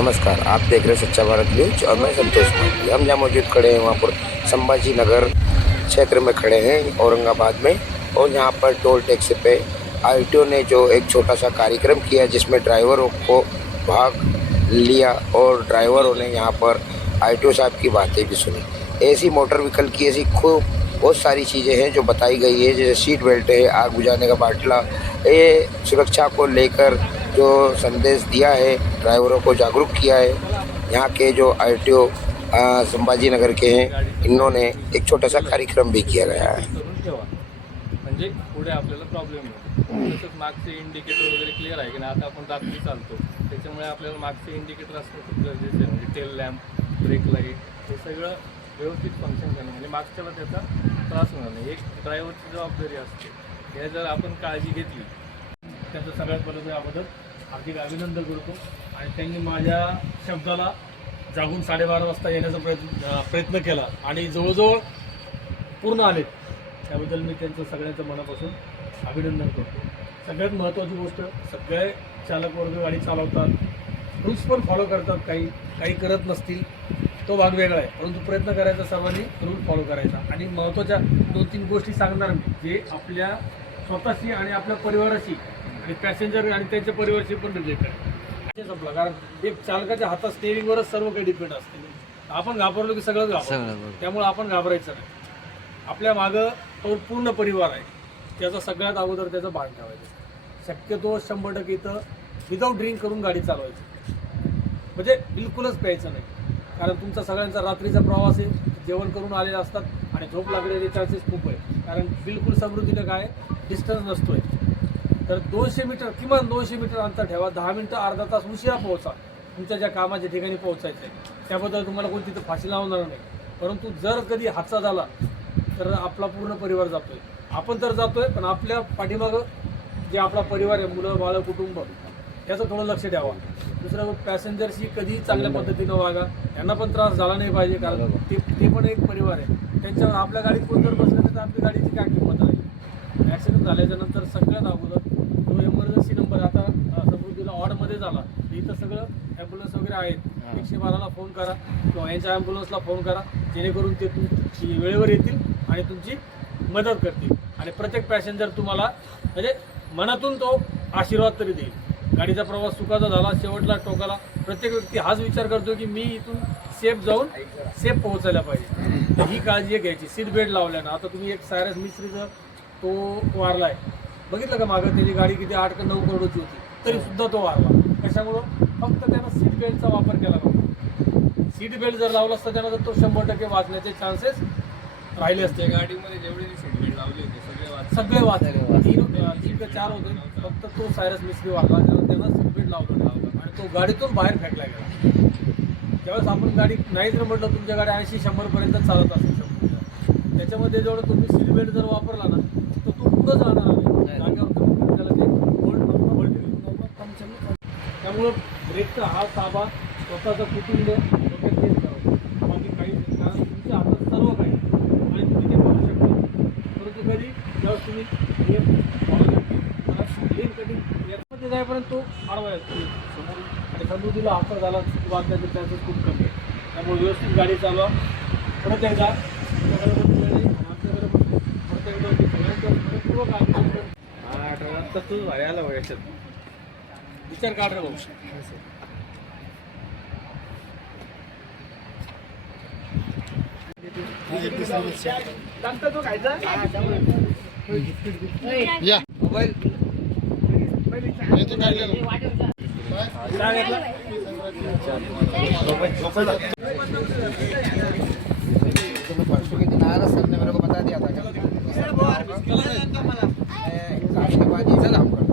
नमस्कार, आप देख रहे हैं सच्चा भारत न्यूज और मैं संतोष माली। हम जहाँ मौजूद खड़े हैं वहाँ पर संभाजी नगर क्षेत्र में खड़े हैं औरंगाबाद में। और यहाँ पर टोल टैक्स पे आरटीओ ने जो एक छोटा सा कार्यक्रम किया जिसमें ड्राइवरों को भाग लिया और ड्राइवरों ने यहाँ पर आरटीओ साहब की बातें भी सुनी। ऐसी मोटर व्हीकल की ऐसी खूब बहुत सारी चीज़ें हैं जो बताई गई है, जैसे सीट बेल्ट है, आग बुझाने का बाटला, ये सुरक्षा को लेकर जो संदेश दिया है, ड्राइवरों को जागरूक किया है। यहाँ के जो आरटीओ संभाजी नगर के हैं, इन्होंने एक छोटा सा कार्यक्रम भी किया गया है। म्हणजे पुढे आपल्याला प्रॉब्लेम नाही। तसंच मागचे इंडिकेटर वगैरे क्लिअर आहे की नाही, आता आपण रात्री चालतो त्याच्यामुळे आपल्याला मागचे इंडिकेटर असणं खूप गरजेचं आहे। म्हणजे टेल लॅम्प, ब्रेक लाईट हे सगळं व्यवस्थित फंक्शन करणं, म्हणजे मागच्याला त्याचा त्रास होणार नाही। एक ड्रायव्हरची जबाबदारी असते, हे जर आपण काळजी घेतली त्याचं सगळ्यात पहिलं अगोदर हार्दिक अभिनंदन करतो। आणि त्यांनी माझ्या शब्दाला जागून 12:30 वाजता येण्याचा प्रयत्न केला आणि जवळजवळ पूर्ण आले, त्याबद्दल मी त्यांचं सगळ्यांचं मनापासून अभिनंदन करतो। सगळ्यात महत्त्वाची गोष्ट, सगळे चालक वर्ग गाडी चालवतात, रूल्स पण फॉलो करतात, काही करत नसतील तो भाग वेगळा आहे, परंतु प्रयत्न करायचा सर्वांनी रूल फॉलो करायचा। आणि महत्त्वाच्या 2-3 गोष्टी सांगणार मी, जे आपल्या स्वतःशी आणि आपल्या परिवाराशी आणि पॅसेंजर आणि त्यांच्या परिवाराशी पण रिलेटेड आहे। संपला, कारण एक चालकाच्या हातात स्टेअरिंगवरच सर्व काही डिपेंड असते। आपण घाबरलो की सगळंच घाबरतो, त्यामुळे आपण घाबरायचं नाही। आपल्या मागं तो पूर्ण परिवार आहे, त्याचा सगळ्यात अगोदर त्याचं भान ठेवायचं। शक्यतो 100% इथं विदाऊट ड्रिंक करून गाडी चालवायची, म्हणजे बिलकुलच प्यायचं नाही, कारण तुमचा सगळ्यांचा रात्रीचा प्रवास आहे, जेवण करून आलेले असतात आणि झोप लागण्याचे चान्सेस खूप आहे। कारण बिलकुल समृद्धीनं काय डिस्टन्स नसतोय, तर 200 मीटर किमान 200 मीटर अंतर ठेवा। 10 मिनटं अर्धा तास उशिरा पोहोचा, तुमच्या ज्या कामाच्या ठिकाणी पोहोचायचं आहे त्याबद्दल तुम्हाला कोणी तिथं फाशी लावणार नाही। परंतु जर कधी हादसा झाला तर आपला पूर्ण परिवार जातोय, आपण तर जातोय पण आपल्या पाठीमागं जे आपला परिवार आहे, मुलं बाळं कुटुंब, याचं थोडं लक्ष द्यावा। दुसरं, पॅसेंजरशी कधी चांगल्या पद्धतीनं वागा, त्यांना पण त्रास झाला नाही पाहिजे, कारण ते पण एक परिवार आहे। त्यांच्यावर आपल्या गाडीत कोण जर बसलं नाही तर आपली गाडीची काय किंमत आहे। ॲक्सिडेंट झाल्याच्या नंतर सगळ्यात अगोदर तो एमर्जन्सी नंबर, आता समृद्धीला ऑडमध्ये झाला तर इथं सगळं ॲम्ब्युलन्स वगैरे आहेत, 112ला फोन करा किंवा यांच्या ॲम्ब्युलन्सला फोन करा, जेणेकरून ते तुमची वेळेवर येतील आणि तुमची मदत करतील। आणि प्रत्येक पॅसेंजर तुम्हाला म्हणजे मनातून तो आशीर्वाद तरी देईल। गाडीचा प्रवास सुखाचा झाला, शेवटला टोकाला प्रत्येक व्यक्ती हाच विचार करतो की मी इथून सेफ जाऊन सेफ पोहोचायला पाहिजे, तर ही काळजी घ्यायची। सीट बेल्ट लावल्यानं, आता तुम्ही एक सायरस मिस्त्रीचं तो वारला आहे, बघितलं का मागं त्याची गाडी किती 8 का 9 करोडची होती तरीसुद्धा तो वारला, कशामुळं? फक्त त्यानं सीट बेल्टचा वापर केला नव्हता। सीट बेल्ट जर लावला असता त्यानं तर तो 100% वाचण्याचे चान्सेस राहिले असते। गाडीमध्ये जेवढे सीट बेल्ट लावले होते सगळे वाचले, 3 का 4 होते, फक्त तो सायरस मिस्त्री वारला, त्यानं सीट बेल्ट लावलं आणि तो गाडीतून बाहेर फेकला गेला। त्यावेळेस आपण गाडी नाही जर म्हटलं, तुमच्या गाडी 80-100 पर्यंत चालत असेल शंभर, त्याच्यामध्ये जेवढं तुम्ही सीट बेल्ट जर वापरला ना तर तो पुढंच राहणार आहे जागेवर, त्याला ते होल्ड त्यामुळं ब्रेकचा हा ताबा स्वतःचा कुटुंब डोक्यात घेत करावं, बाकी काही नाही, कारण तुमच्या हातात सर्व काही आणि तुम्ही ते करू शकता। परंतु कधी ज्यावेळेस तुम्ही लेन कटिंग यामध्ये जाईपर्यंत तो आडवा येतो समोर, आणि समृद्धीला हादसा झाला वाचण्याचे चान्सेस खूप कमी आहे। त्यामुळे व्यवस्थित गाडी चालवा। परत एकदा आमच्याकडे प्रत्येक सगळ्यांचं तसंच व्हायला व्हायचं विचार काढ रे भाऊ। या मोबाईल परसों के दिन आया था, सर ने मेरे को बता दिया था चल हम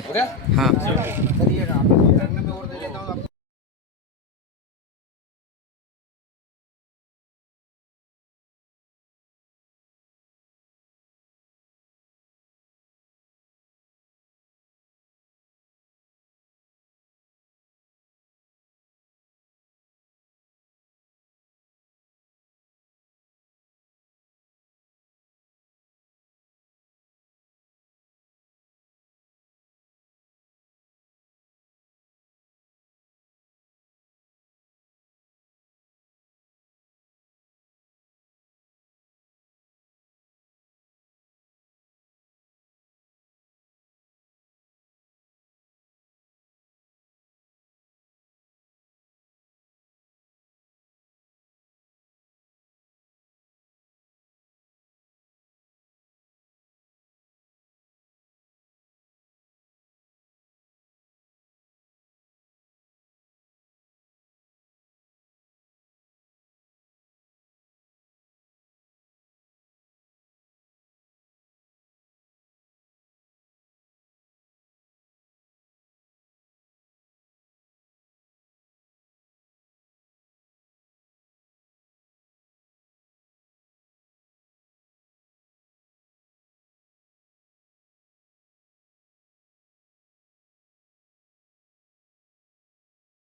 ओके हाँ।